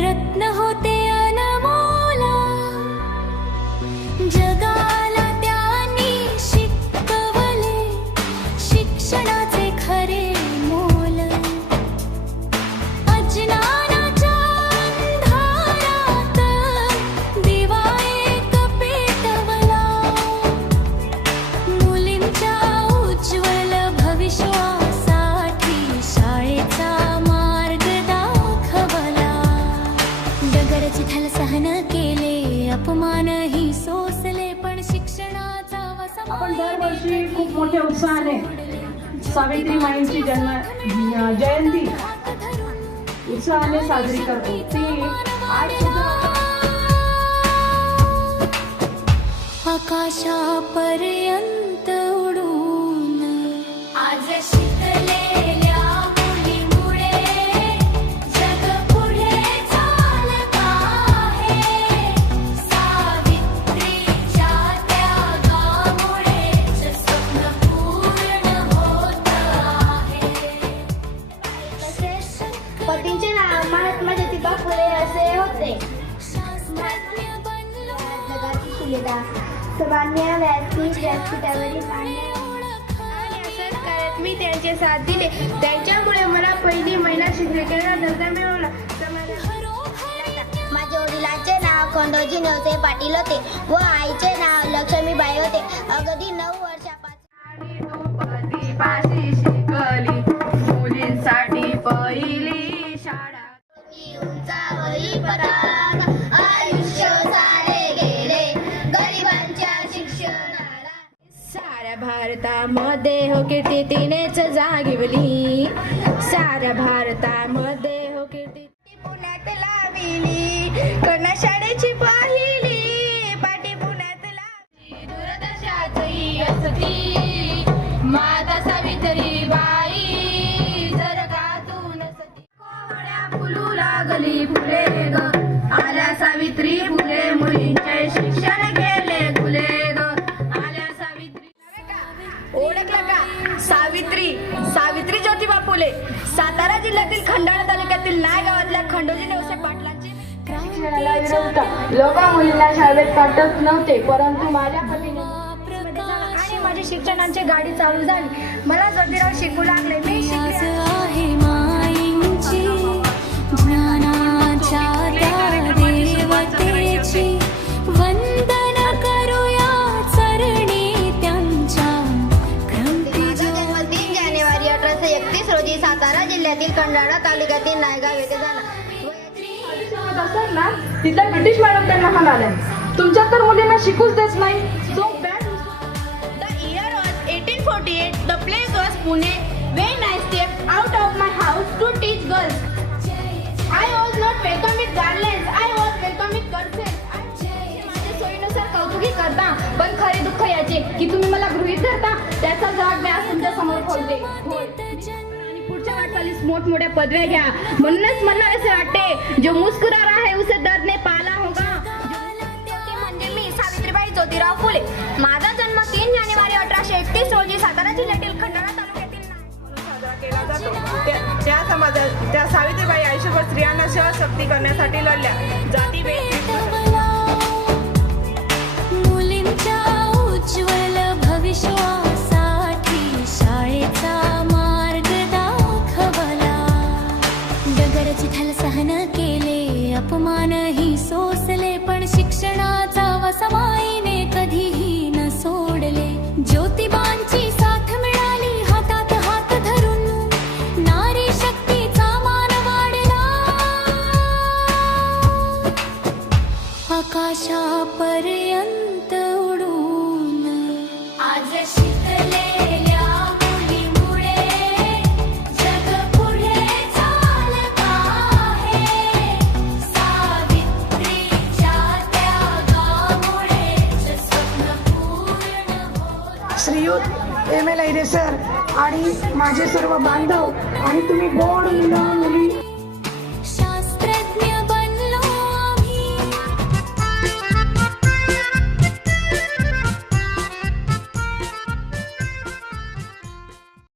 रत्न होते अनमोल, जगाला त्यांनी शिकवले शिक्षणाचे खरे मोल. अज्ञानाच्या अंधारात दिवा एक पेटवला, मुलींच्या उज्ज्वल भविष्यासाठी शाळेचा मार्ग दाखवला. डगर चिखल सहन केले, अपमानही सोसले, पण शिक्षणाचा वसा. आपण दरवर्षी खूप मोठ्या उत्साहाने सावित्रीमाईंची जयंती उत्साहाने साजरी करतो. ती आज आकाशापर्यंत उडून आज शिकलेल्या मुलीमुळे जग पुढे चालत आहे. सावित्रीच्या त्यागामुळेच स्वप्न पूर्ण होत आहे. पतींचे नाव महात्मा ज्योतिबा फुले असे होते. शास्त्रज्ञ बनलो, जगाची सुविधा सामान्य व्यासपीठावरील मांडणी आणि असंच करत मी त्यांचे साथ दिले. त्यांच्यामुळे मला पहिली महिला शिक्षिकेचा दर्जा मिळवला. माझ्या वडिलांचे नाव खंडोजी नेवते पाटील होते व आईचे नाव लक्ष्मीबाई होते. अगदी 9 वर्षापासून शिकली मुलींसाठी पहिली शाळा. उंचावरी पताका आयुष्य सारे गेले गरिबांच्या शिक्षणाला. साऱ्या भारतामध्ये हो कीर्ती तिनेच जागिवली. साऱ्या भारतामध्ये हो कीर्ती पुण्यात लाविली. कन्या शाळेची पहिली पाटी पुण्यात लावली. दूरदर्शनाची असती माता सावित्रीबाई, जर का तू नसती कोवळ्या फुलू लागली फुले ग. आल्या सावित्री फुले मुलींचे शिक्षण केले खुले ग. आल्या सावित्री. ओळखलं का? सावित्री ज्योतिबा फुले सातारा जिल्ह्यातील खंडाळा तालुक्यातील नाय गावातल्या खंडोजी नेवसे पाटलांची. शिक्षणाला विरोध लोक मुलींना शाळेत पाठवत नव्हते, परंतु माझ्या पतीने आणि माझी शिक्षणाची गाडी चालू झाली. मला जोतीराव शिकू लागले. मी आज शिकले. आहे माईंची ज्ञानाच्या त्या देवतेची. वंदन करूया चरणी त्यांच्या. क्रांती माझा जन्म 3 जानेवारी 1831 रोजी सातारा जिल्ह्यातील खंडाळा तालुक्यातील नायगाव येथे झाला. असेल ना, तिथल्या ब्रिटिश मॅडम त्यांना म्हणाल्या, तुमच्या तर मुलींना शिकूच देत नाही. So bad. The year was 1848. The place was Pune. When I stepped out of my house to teach girls, I was not welcome with garlands. I was welcome with curses. माझ्या सोयीनुसार कौतुकी करता, पण खरे दुःख याचे की तुम्ही मला गृहीत धरता. त्याचा जाग मी आज तुमच्या समोर खोलते. आणि पुढच्या वाटचालीस मोठमोठ्या पदव्या घ्या. म्हणूनच मला असे वाटते, जो मुस्कुरा रहा है उसे दर्द ने पाला होगा. ती म्हणजे मी सावित्रीबाई ज्योतिराव फुले. माझा जन्म 3 जानेवारी 1831 रोजी सातारा जिल्ह्यातील खंडाळा तालुक्यातील साजरा केला जातो. त्या समाजात त्या सावित्रीबाई आयुष्यभर स्त्रियांना सशक्ती करण्यासाठी लढल्या. जातीभेद मुलींच्या उज्ज्वल भविष्यासाठी शाळेचा मार्ग दाखवला. डगर चिखल सहन केले, अपमानही सोसले, पण शिक्षणाचा वसा माईने कधीही न सोडले. ज्योतिबांची साथ मिळाली, हातात हात धरून नारी शक्तीचा मान वाढला. आकाशापर्यंत उडून आज शिकलेल्या मुलीमुळे जग पुढे चालत आहे. सावित्रीच्या त्यागामुळेच स्वप्न पूर्ण होत. श्रीयुत ML सर आणि माझे सर्व बांधव आणि तुम्ही गोड मुलं मुली